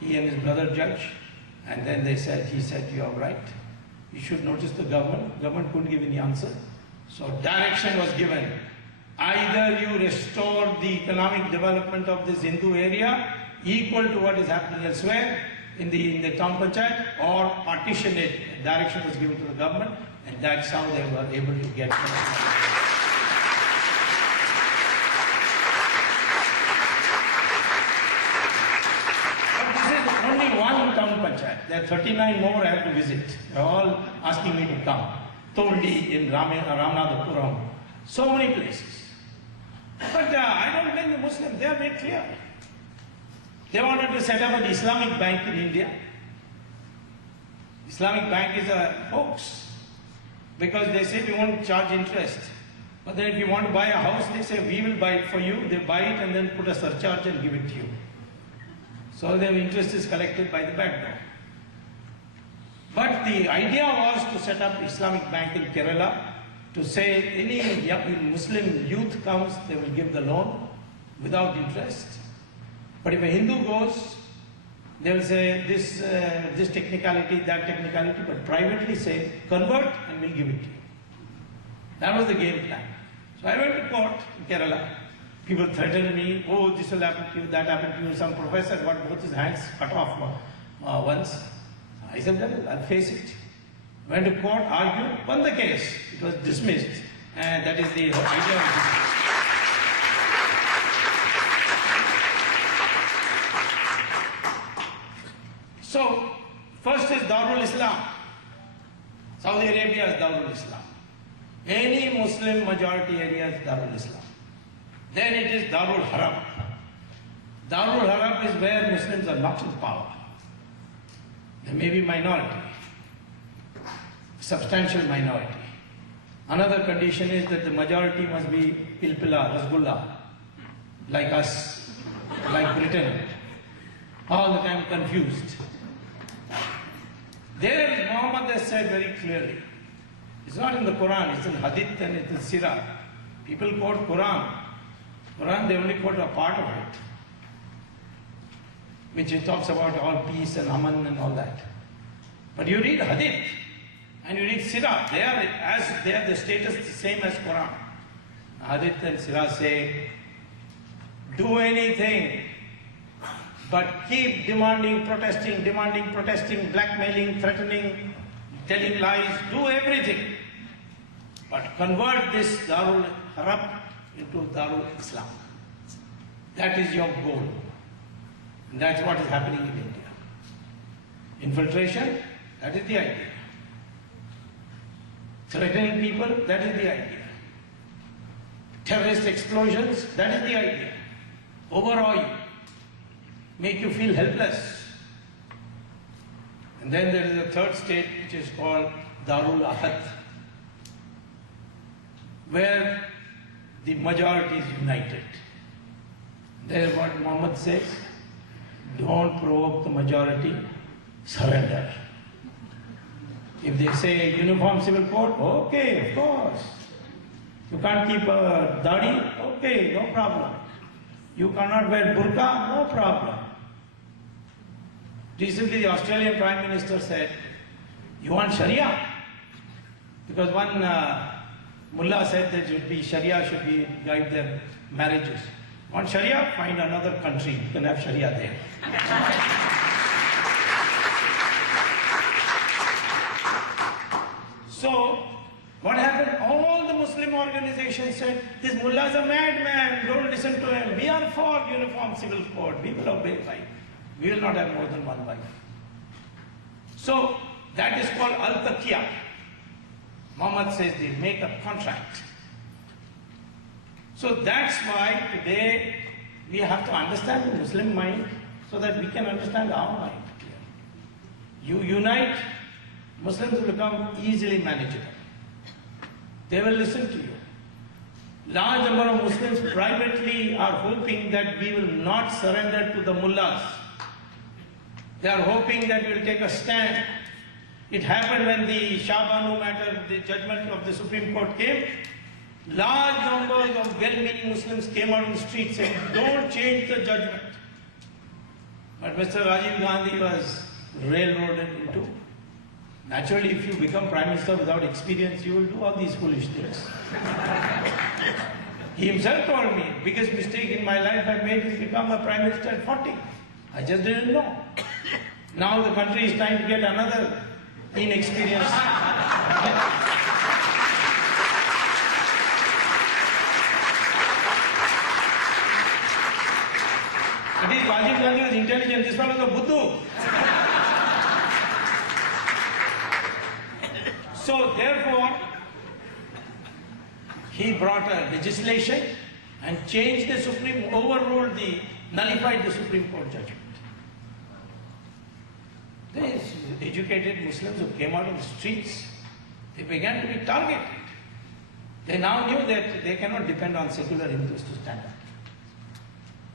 he and his brother judge, and then he said, you are right. You should notice the government. Government couldn't give any answer. So direction was given. Either you restore the economic development of this Hindu area equal to what is happening elsewhere in the town panchayat, or partition it. Direction was given to the government, and that's how they were able to get it. Only one town panchayat. There are 39 more I have to visit. They are all asking me to come. Toldi in Ramanathapuram. So many places. But I don't blame the Muslims. They are very clear. They wanted to set up an Islamic bank in India. Islamic bank is a hoax. Because they say we won't charge interest. But then if you want to buy a house, they say we will buy it for you. They buy it and then put a surcharge and give it to you. So their interest is collected by the back door. But the idea was to set up Islamic Bank in Kerala, to say any Muslim youth comes, they will give the loan without interest. But if a Hindu goes, they will say this technicality, that technicality, but privately say convert and we'll give it to you. That was the game plan. So I went to court in Kerala. People threatened me, oh, this will happen to you, that happened to you. Some professor got both his hands cut off once. I said, well, I'll face it. Went to court, argued, won the case. It was dismissed. And that is the idea of this. So, first is Darul Islam. Saudi Arabia is Darul Islam. Any Muslim majority area is Darul Islam. Then it is Darul Harab. Darul Harab is where Muslims are not in power. There may be minority, substantial minority. Another condition is that the majority must be Pilpila, Rasgulla, like us, like Britain, all the time confused. There Muhammad has said very clearly, it's not in the Quran, it's in Hadith and it's in Sirah. People quote Quran. Quran, they only quote a part of it, which it talks about all peace and aman and all that. But you read Hadith and you read Sirah, they are the status the same as Quran. Hadith and Sirah say, do anything, but keep demanding, protesting, blackmailing, threatening, telling lies, do everything. But convert this Darul Harab into Darul Islam. That is your goal. And that's what is happening in India. Infiltration, that is the idea. Threatening people, that is the idea. Terrorist explosions, that is the idea. Overawe you, make you feel helpless. And then there is a third state which is called Darul Ahad, where the majority is united. There is what Muhammad says, don't provoke the majority, surrender. If they say uniform civil code, okay, of course. You can't keep a dadi, okay, no problem. You cannot wear burqa, no problem. Recently the Australian Prime Minister said, you want Sharia? Because one mullah said that Sharia should be guide their marriages. Want Sharia? Find another country. You can have Sharia there. So, what happened? All the Muslim organizations said, this mullah is a madman, don't listen to him. We are for uniform civil code. We will obey right. We will not have more than one wife. So, that is called al-taqiyah. Muhammad says they make a contract. So that's why today we have to understand the Muslim mind so that we can understand our mind. You unite, Muslims will become easily manageable. They will listen to you. Large number of Muslims privately are hoping that we will not surrender to the mullahs. They are hoping that we will take a stand. It happened when the Shah Banu matter, the judgment of the Supreme Court came. Large numbers of well-meaning Muslims came out in the street saying, don't change the judgment. But Mr. Rajiv Gandhi was railroaded into. Naturally, if you become Prime Minister without experience, you will do all these foolish things. He himself told me, biggest mistake in my life I made is become a Prime Minister at 40. I just didn't know. Now the country is trying to get another inexperienced. At least Rajiv Gandhi was intelligent, this one was a Buddhu. So therefore, he brought a legislation and changed the Supreme, overruled nullified the Supreme Court judgment. These educated Muslims who came out in the streets, they began to be targeted. They now knew that they cannot depend on secular Hindus to stand up.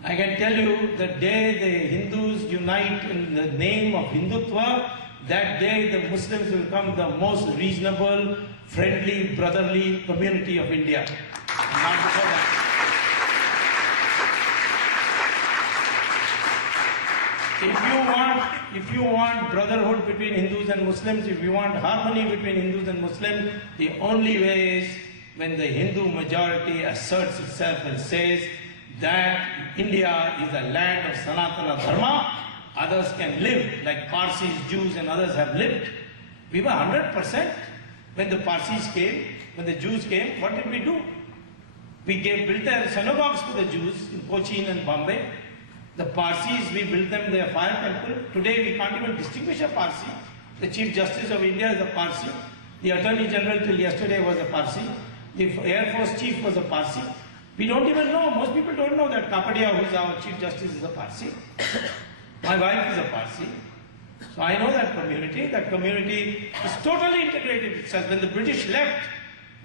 I can tell you, the day the Hindus unite in the name of Hindutva, that day the Muslims will become the most reasonable, friendly, brotherly community of India. Not before that. If you want brotherhood between Hindus and Muslims, if you want harmony between Hindus and Muslims, the only way is when the Hindu majority asserts itself and says that India is a land of Sanatana Dharma, others can live like Parsis, Jews and others have lived. We were 100%. When the Parsis came, when the Jews came, what did we do? We built their synagogues for the Jews in Cochin and Bombay. The Parsis, we built them their fire temple. Today we can't even distinguish a Parsi. The Chief Justice of India is a Parsi. The Attorney General till yesterday was a Parsi. The Air Force Chief was a Parsi. We don't even know, most people don't know that Kapadia, who is our Chief Justice, is a Parsi. My wife is a Parsi. So I know that community. That community is totally integrated itself. When the British left,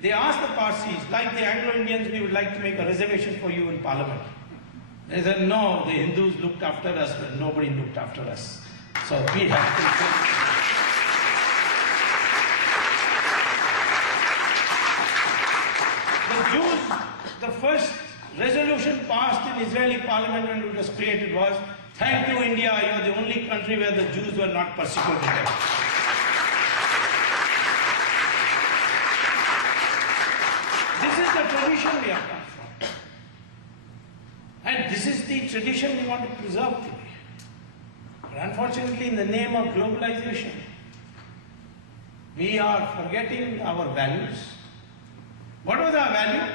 they asked the Parsis, like the Anglo-Indians, we would like to make a reservation for you in Parliament. They said, no, the Hindus looked after us when nobody looked after us. So we have to... The Jews, the first resolution passed in Israeli Parliament when it was created was, thank you India, you are the only country where the Jews were not persecuted. This is the tradition we have come from. And this is the tradition we want to preserve today. But unfortunately, in the name of globalization, we are forgetting our values. What was our value?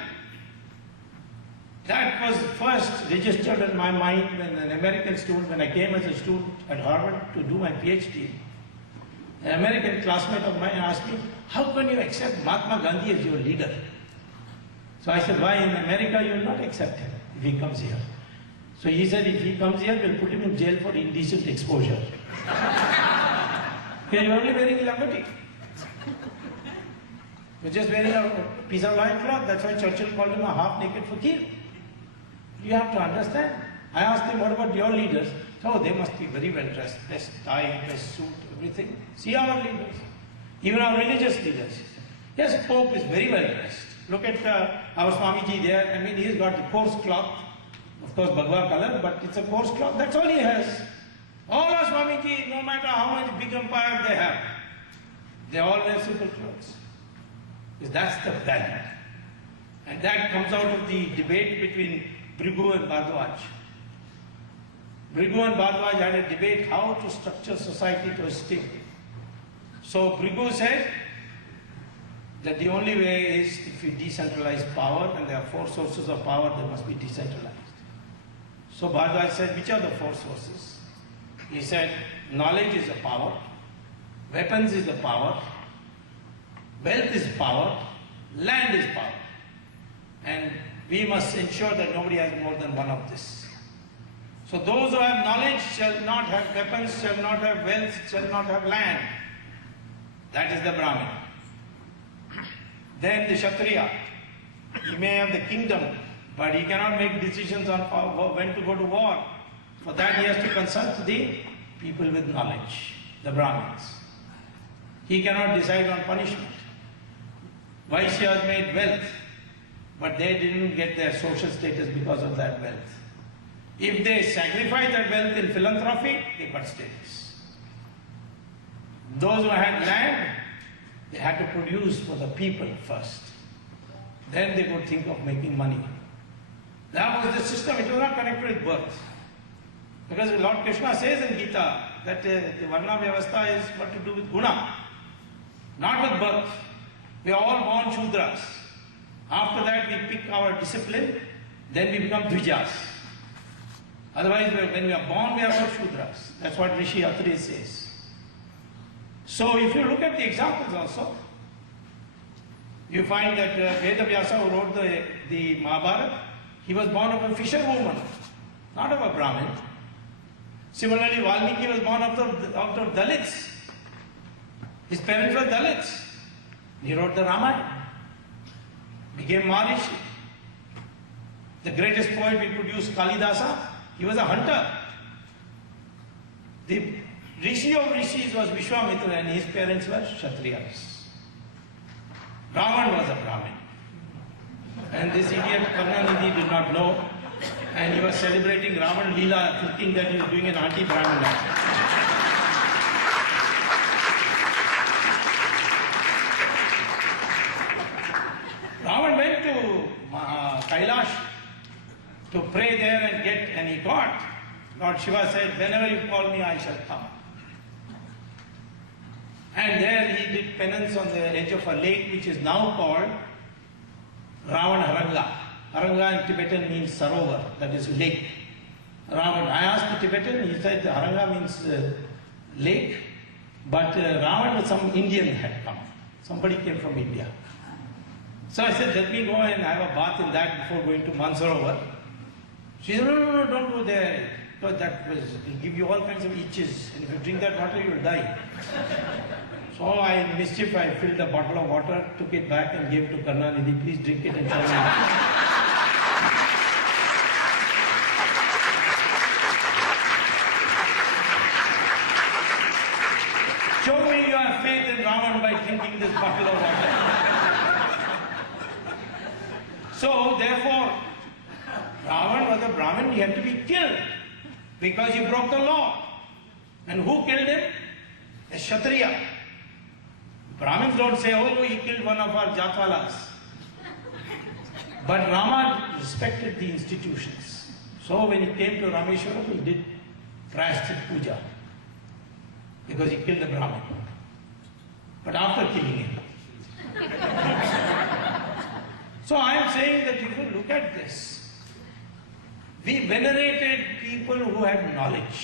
That was first registered in my mind when an American student, when I came as a student at Harvard to do my PhD, an American classmate of mine asked me, how can you accept Mahatma Gandhi as your leader? So I said, why in America you will not accept him if he comes here? So he said, if he comes here, we'll put him in jail for indecent exposure. He was only wearing lambetti. He was just wearing a piece of loincloth. That's why Churchill called him a half-naked fakir. You have to understand. I asked him, what about your leaders? So they must be very well dressed, best tie, best suit, everything. See our leaders, even our religious leaders. Yes, Pope is very well dressed. Look at our Swamiji there. I mean, he's got the coarse cloth, of course, Bhagwa color, but it's a coarse cloth. That's all he has. All our Swamiji, no matter how much big empire they have, they all wear simple clothes. Because that's the value. And that comes out of the debate between Brigu and Bhardwaj. Brigu and Bhardwaj had a debate how to structure society to a state. So Brigu said that the only way is if we decentralize power, and there are 4 sources of power, they must be decentralized. So Bhardwaj said, which are the 4 sources? He said, knowledge is a power, weapons is a power, wealth is power, land is power. And we must ensure that nobody has more than one of this. So those who have knowledge shall not have weapons, shall not have wealth, shall not have land. That is the Brahmin. Then the Kshatriya. He may have the kingdom, but he cannot make decisions on when to go to war. For that he has to consult the people with knowledge, the Brahmins. He cannot decide on punishment. Vaishyas made wealth, but they didn't get their social status because of that wealth. If they sacrifice that wealth in philanthropy, they got status. Those who had land, they had to produce for the people first. Then they could think of making money. That was the system. It was not connected with birth. Because Lord Krishna says in Gita that the Varna Vyavastha is what to do with guna, not with birth. We are all born Shudras. After that we pick our discipline, then we become Dvijas. Otherwise, when we are born, we are not Shudras. That's what Rishi Atri says. So if you look at the examples also, you find that Vedavyasa, who wrote the Mahabharata, he was born of a fisherwoman, not of a Brahmin. Similarly, Valmiki was born out of Dalits. His parents were Dalits. He wrote the Ramayana, became Maharishi. The greatest poet we produced, Kalidasa, he was a hunter. The Rishi of Rishis was Vishwamitra and his parents were Kshatriyas. Ravan was a Brahmin. And this idiot Karnanidhi did not know, and he was celebrating Ravan Leela thinking that he was doing an anti-Brahmin act. Ravan went to Kailash to pray there and he got. Lord Shiva said, whenever you call me, I shall come. And there he did penance on the edge of a lake which is now called Ravan Haranga. Haranga in Tibetan means Sarovar, that is lake. Ravan. I asked the Tibetan, he said Haranga means lake, but Ravan, some Indian had come. Somebody came from India. So I said, let me go and have a bath in that before going to Mansarovar. She said, no, don't go there, because that will give you all kinds of itches, and if you drink that water, you will die. So in mischief, I filled a bottle of water, took it back and gave it to Karnanidhi, please drink it and show me. Show me you have faith in Ravan by drinking this bottle of water. So therefore, Ravan was a Brahmin, he had to be killed because he broke the law. And who killed him? A Kshatriya. Brahmins don't say, oh, he killed one of our Jatwalas. But Rama respected the institutions. So when he came to Rameshwaram, he did Prayashchit Puja because he killed a Brahmin. But after killing him. So I am saying that if you look at this, we venerated people who had knowledge.